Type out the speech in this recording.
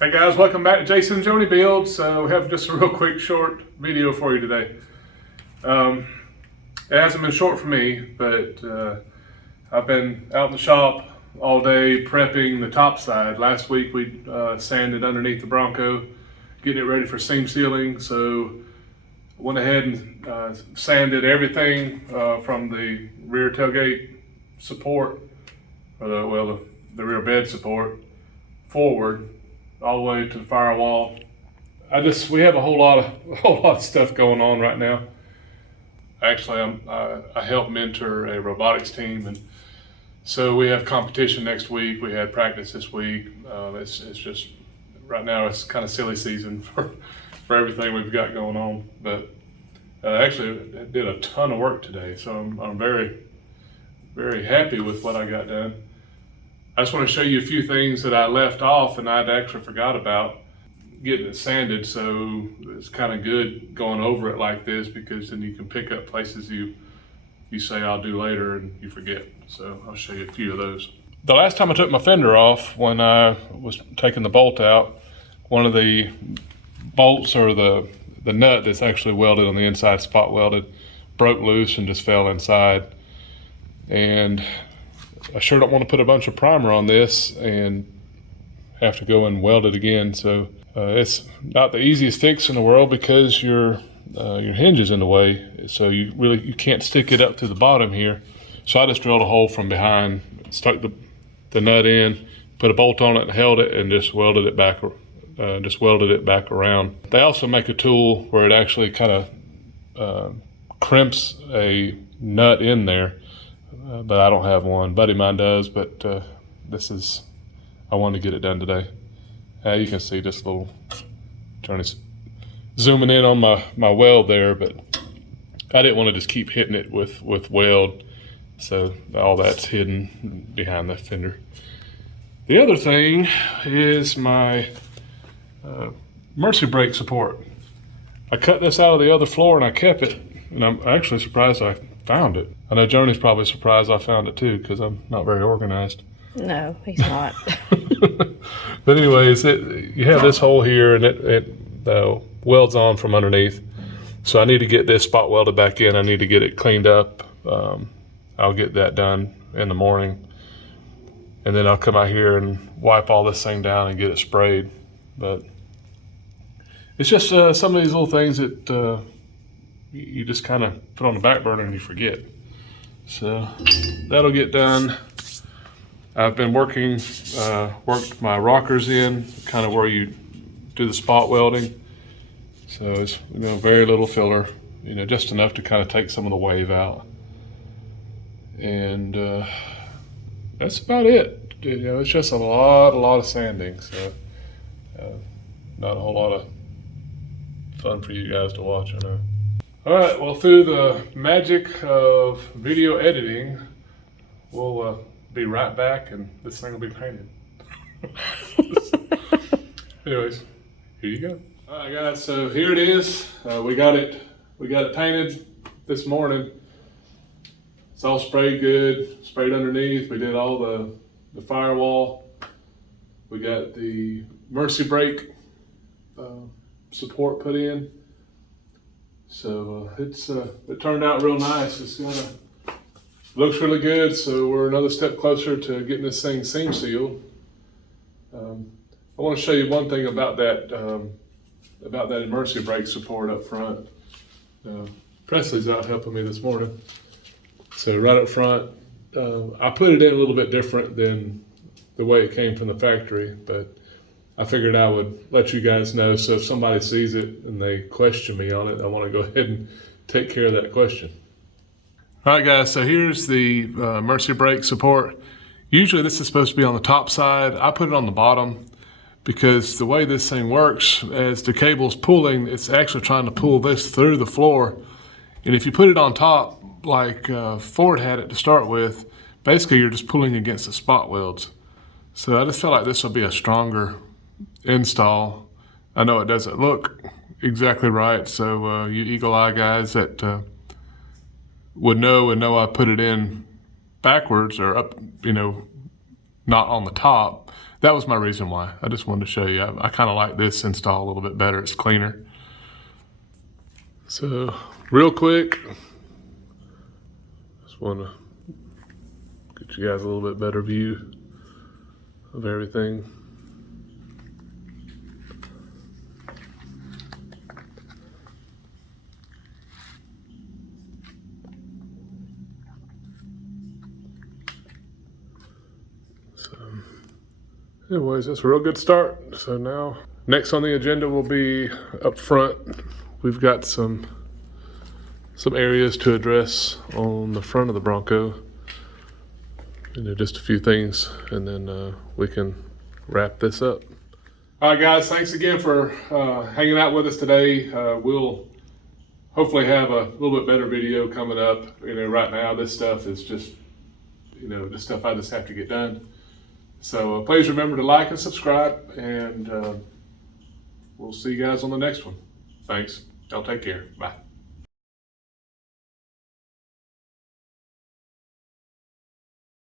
Hey guys, welcome back to Jason and Joni Build. So we have just a real quick short video for you today. It hasn't been short for me, but I've been out in the shop all day prepping the top side. Last week we sanded underneath the Bronco, getting it ready for seam sealing. So went ahead and sanded everything from the rear tailgate support, or the rear bed support, forward all the way to the firewall. We have a whole lot of stuff going on right now. Actually, I help mentor a robotics team, and so we have competition next week. We had practice this week. It's just right now it's kind of silly season for everything we've got going on. But actually, I did a ton of work today, so I'm very, very happy with what I got done. I just want to show you a few things that I left off and I'd actually forgot about getting it sanded. So it's kind of good going over it like this, because then you can pick up places you say I'll do later and you forget. So I'll show you a few of those. The last time I took my fender off, when I was taking the bolt out, one of the bolts, or the nut that's actually welded on the inside, spot welded, broke loose and just fell inside. And I sure don't want to put a bunch of primer on this and have to go and weld it again. So it's not the easiest fix in the world, because your hinge is in the way. So you can't stick it up to the bottom here. So I just drilled a hole from behind, stuck the nut in, put a bolt on it, and held it, and just welded it back around. They also make a tool where it actually kind of crimps a nut in there. But I don't have one. Buddy of mine does, but I wanted to get it done today. You can see this little, zooming in on my weld there, but I didn't want to just keep hitting it with weld, so all that's hidden behind the fender. The other thing is my Mercy brake support. I cut this out of the other floor and I kept it, and I'm actually surprised I found it. I know Joni's probably surprised I found it too, because I'm not very organized. No, he's not. But anyways, you have this hole here, and it welds on from underneath. So I need to get this spot welded back in. I need to get it cleaned up. I'll get that done in the morning. And then I'll come out here and wipe all this thing down and get it sprayed. But it's just some of these little things that you just kind of put on the back burner and you forget. So that'll get done. I've been worked my rockers in, kind of where you do the spot welding. So it's very little filler, just enough to kind of take some of the wave out. And that's about it. It's just a lot of sanding. So not a whole lot of fun for you guys to watch, I know. All right, well, through the magic of video editing, we'll be right back, and this thing will be painted. Anyways, here you go. All right, guys, so here it is. We got it painted this morning. It's all sprayed good, sprayed underneath. We did all the firewall. We got the Mercy brake support put in. So it turned out real nice. Looks really good. So we're another step closer to getting this thing seam sealed. I want to show you one thing about that Mercy brake support up front. Presley's out helping me this morning. So right up front, I put it in a little bit different than the way it came from the factory, but I figured I would let you guys know, so if somebody sees it and they question me on it, I want to go ahead and take care of that question. All right, guys, so here's the Mercy brake support. Usually this is supposed to be on the top side. I put it on the bottom because the way this thing works, as the cable's pulling, it's actually trying to pull this through the floor. And if you put it on top, like Ford had it to start with, basically you're just pulling against the spot welds. So I just feel like this will be a stronger install. I know it doesn't look exactly right, so you eagle eye guys that would know I put it in backwards or up, not on the top. That was my reason why. I just wanted to show you. I kind of like this install a little bit better. It's cleaner. So real quick, just want to get you guys a little bit better view of everything. So anyways, that's a real good start. So now, next on the agenda will be up front. We've got some areas to address on the front of the Bronco. Just a few things, and then we can wrap this up. All right, guys, thanks again for hanging out with us today. We'll hopefully have a little bit better video coming up. Right now this stuff is just, this stuff I just have to get done. So please remember to like and subscribe, and we'll see you guys on the next one. Thanks. Y'all take care. Bye.